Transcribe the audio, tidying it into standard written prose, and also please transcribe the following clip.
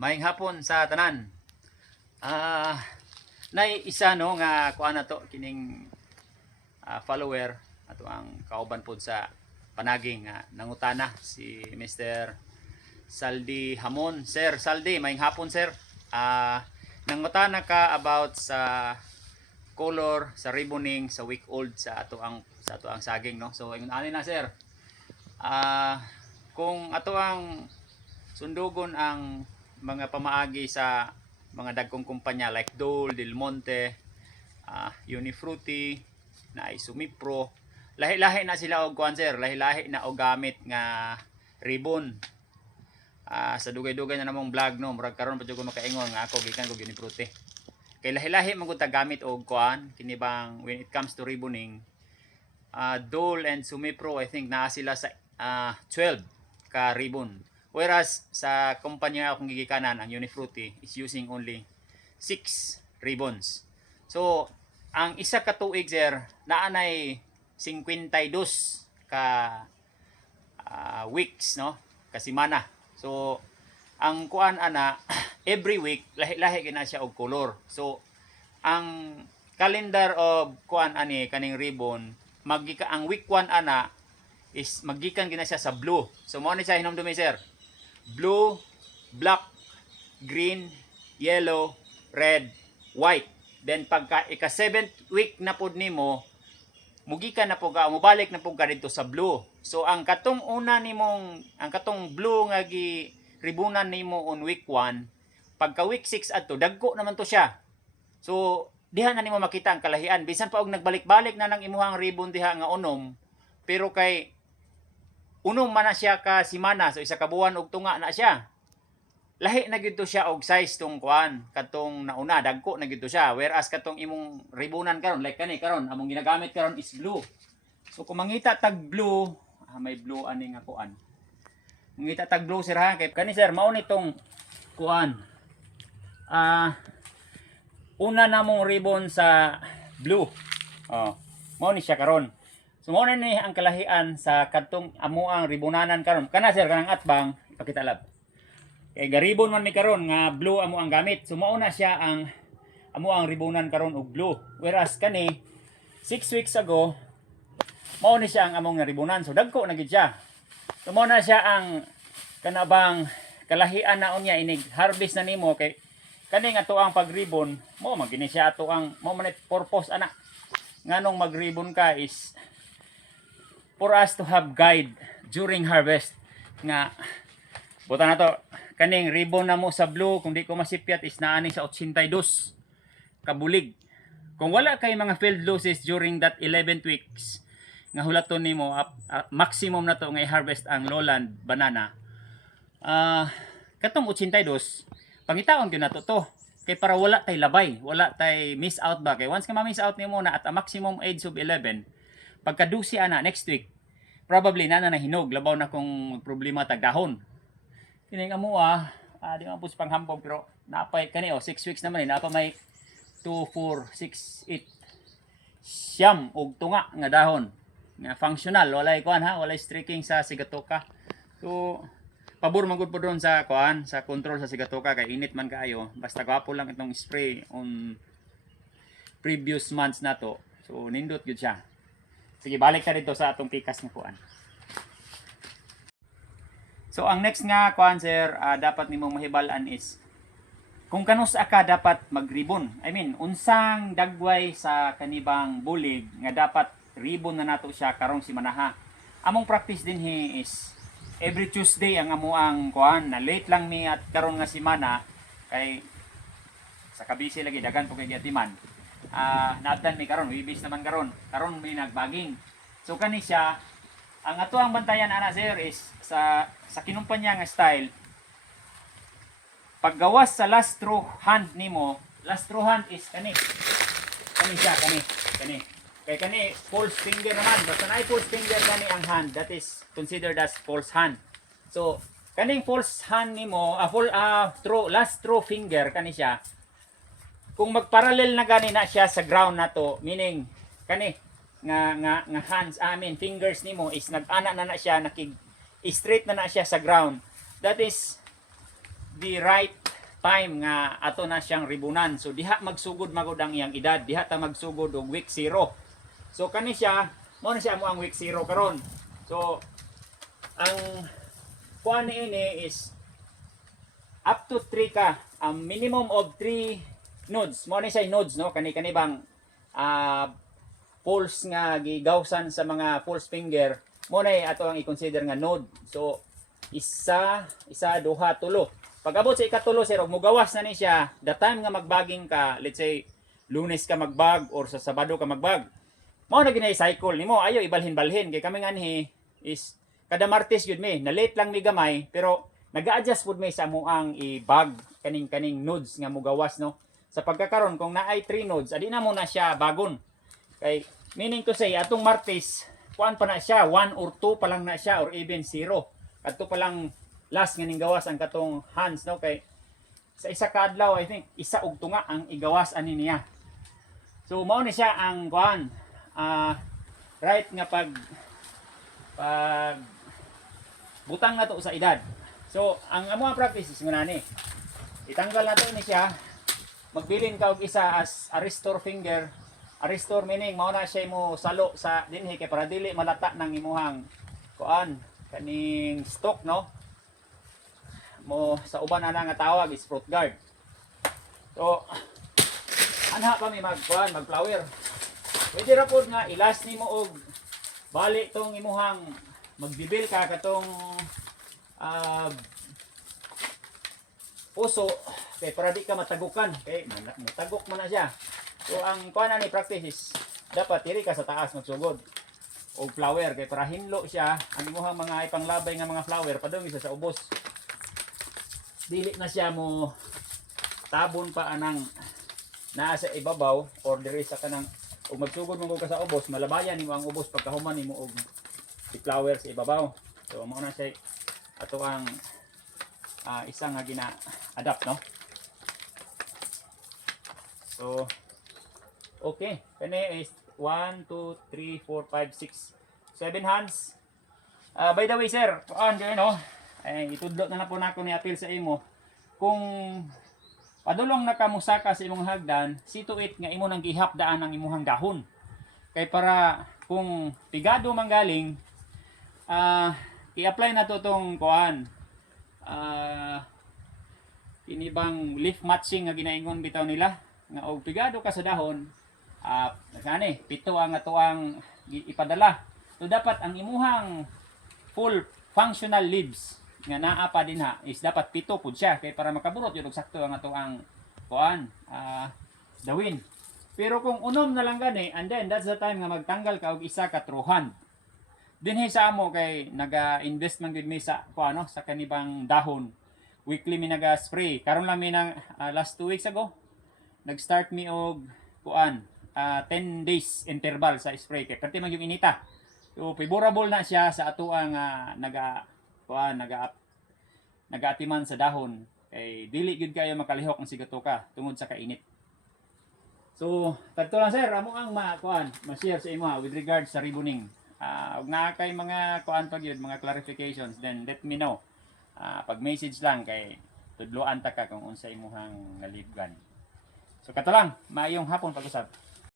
Maayong hapon sa tanan. Nay isa no nga kuan na to kining follower ato ang kauban pod sa panaging nangutana si Mr. Saldi Hamon. Sir Saldi, maayong hapon sir. Nangutana ka about sa color sa ribboning sa week old sa ato ang saging no. So ingon ani na sir. Kung ato ang sundugon ang mga pamaagi sa mga dagkong kumpanya like Dole, Del Monte, Unifruti, na Sumipro, lahi-lahi na sila og kuan sir, lahi-lahi na og gamit nga ribbon. Sa dugay-dugay na namong vlog no, murag karon pa jud ko makaingon nga ako gikan ko Unifruti. Kay lahi-lahi man gud ta gamit og kuan kini bang when it comes to ribboning. Dole and Sumipro I think naa sila sa 12 ka ribbon. Whereas sa kumpanya akong gigikanan, ang Unifruti is using only 6 ribbons. So, ang isa ka tuig sir, naanay 52 ka weeks no, ka semana. So, ang kuan ana every week lahi-lahi gina siya og color. So, ang calendar of kuan ani kaning ribbon, ang week 1 ana is magikan gina siya sa blue. So, mo ni siya hinumdumi sir. Blue, black, green, yellow, red, white. Then pagka ika 7th week na pud nimo, mugikan na pud ka, mubalik na pud ka dito sa blue. So ang katong ang katong blue nga gi ribunan nimo on week 1, pagka week 6 adto dagko naman to siya. So diha na nimo makita ang kalahian. Bisan pa og nagbalik-balik na nang imuhang ribbon diha nga unom, pero kay unom man na siya ka semana, so isa ka buwan og tunga na siya. Lahi na gyud to siya og size tong kuan, katong nauna dagko na gyud to siya. Whereas katong imong ribunan karon like kani karon among ginagamit karon is blue. So kung mangita tag blue, may blue ani nga kuan. Mangita tag blue sir ha, kay kani sir mao nitong kuan. Una namong ribbon sa blue. Mao ni siya karon. So mo na ni ang kalahian sa kadtong amuang ribonanan karon. Kana sir kanang atbang ipakita lab. Kay garibon man mi karon nga blue amo ang gamit. So mao na siya ang amuang ribonan karon og blue. Whereas kani 6 weeks ago mao ni siya ang among ribonan. So dagko na gid siya. So mao na siya ang kanabang kalahian na unya inig harvest na nimo kay kani nga to ang pagribon mo magini siya ato ang mo man purpose ana. Nganong magribon ka is for us to have guide during harvest nga buta na to kaning ribbon na mo sa blue kung di ko masipyat is naani sa 82 kabulig. Kung wala kay mga field losses during that 11 weeks nga hulaton nimo maximum na to nga i-harvest ang lowland banana, katong 82 pangitaon gyud nato to kay para wala tay labay, wala tay miss out ba. Kay once ka ma-miss out nimo na at a maximum age of 11, pagka 12 ana next week probably na hinog labaw na kung problema tag dahon. Kini nga mo di man pud panghambog pero napay kani 6 weeks naman napa may 2 4 6 8 siyam og tunga nga dahon nga functional, walay kuan ha, walay streaking sa sigatoka. So pabor man gud po doon sa kuan sa control sa sigatoka kay init man kaayo, basta gwapo lang itong spray on previous months na to. So nindot gyud siya. Sige, balik ta dito sa atong pikas nga kuan. So ang next nga kuan sir, dapat nimo mahibal-an is kung kanus ka dapat magribon. I mean, unsang dagway sa kanibang bulig nga dapat ribbon na nato siya karong semana. Among practice din is every Tuesday ang amuang kuan na late lang mi at karon nga semana kay sa kabisi lagi dagan po kay giatiman. Naabdan mi karon, wibis naman karon mi nagbaging. So kani siya ang ato ang bantayan ana sir is sa kinumpanya nga style paggawas sa last through hand nimo. Last through hand is kani siya kani kay kani false finger naman, basta na false finger kani ang hand, that is considered as false hand. So kaning false hand nimo last through finger kani siya kung magparallel na gani na siya sa ground nato, meaning kani nga hands, fingers nimo is nag-ana na siya, straight na siya sa ground. That is the right time nga ato na siyang ribunan. So diha magsugod magud ang iyang edad, diha ta magsugod og week 0. So kani siya, mo na siya mo ang week 0 karon. So ang kuan ini is up to 3 ka, minimum of 3 nodes. Mo ni siya nodes, no, kani bang pulse nga gigawsan sa mga pulse finger, mo na ato ang i-consider nga node. So isa, duha, tulo. Pag abot sa ikatulo, sir, og mugawas na ni siya, the time nga magbaging ka, let's say Lunes ka magbag or sa Sabado ka magbag, mao na ginay cycle nimo, ayo ibalhin-balhin kay kami nganhi is kada Martes yun mi, na late lang mi gamay, pero nag-a-adjust pud mi sa amuang i-bag kaning nodes nga mugawas, no. Sa pagkakaron kung naay 3 nodes, adi na mo na siya bagon. Kay meaning to say atong Martes, kuan pa na siya, 1 or 2 pa lang na siya or even 0. Kadto pa lang last nga ning gawas ang katong hands, no, kay sa isa ka adlaw I think isa ug tunga ang igawas ani niya. So mao ni siya ang kuan right nga pag butang na to sa edad. So ang amo practice is nganani, itanggal na to ni siya, magbilin ka og isa as a restore finger. A restore meaning mao na siya mo salo sa dinhi kay para dili malata ng imuhang kuan kaning stock, no, mo sa uban ana nga tawag is fruit guard. So anha pa mi magkuan mag-flower. Pwede ra pod nga ilas nimo og bali tong imuhang magbibil ka katong puso kay para di ka matagukan kay matagok man na siya. So ang kuan ni practice is dapat diri ka sa taas magsugod og flower kay para hinlo siya ang imuhang mga ipanglabay nga mga flower padung isa sa ubos. Dili na siya mo tabon pa anang naa sa ibabaw or diri sa kanang ug magsugod mo ka sa ubos, malabayan nimo ang ubos pagkahuman nimo og flower sa ibabaw. So mao na siya ato ang isa nga gina-adapt, no. So okay, kani is 1 2 3 4 5 6 7 hands. By the way, sir, no, ay itudlo na po nako ni apil sa imo. Kung padulong na ka musaka sa imong hagdan, see to it nga imo nang gihapdaan ang imong gahon. Kay para kung pigado manggaling, i-apply na to tong kuan. Kini bang leaf matching nga ginaingon bitaw nila nga og pigado ka sa dahon, gani pito ang atoang ipadala. So dapat ang imuhang full functional leaves nga naa pa dinha is dapat pito pud siya kay para makaburot yun og sakto ang atoang kuan dawin. Pero kung unom na lang gani, and then that's the time nga magtanggal ka og isa ka true hand. Dinhi sa amo kay naga-invest man gid mi sa kuano sa kanibang dahon. Weekly mi naga-spray. Karon lang mi nang last 2 weeks ago nag-start mi og kuan 10 days interval sa spray kay perti man yung inita. So favorable na siya sa ato ang nagaatiman sa dahon kay dili gid kayo makalihok ang sigatoka tungod sa kainit. So kadto lang sir amo ang ma-share sa imo with regards sa riboning. Ug naa kay mga kuan pag yun, mga clarifications, then let me know. Pag message lang kay tudloan ta ka kung unsa imong nalibgan. So kato lang, maayong hapon pag-usab.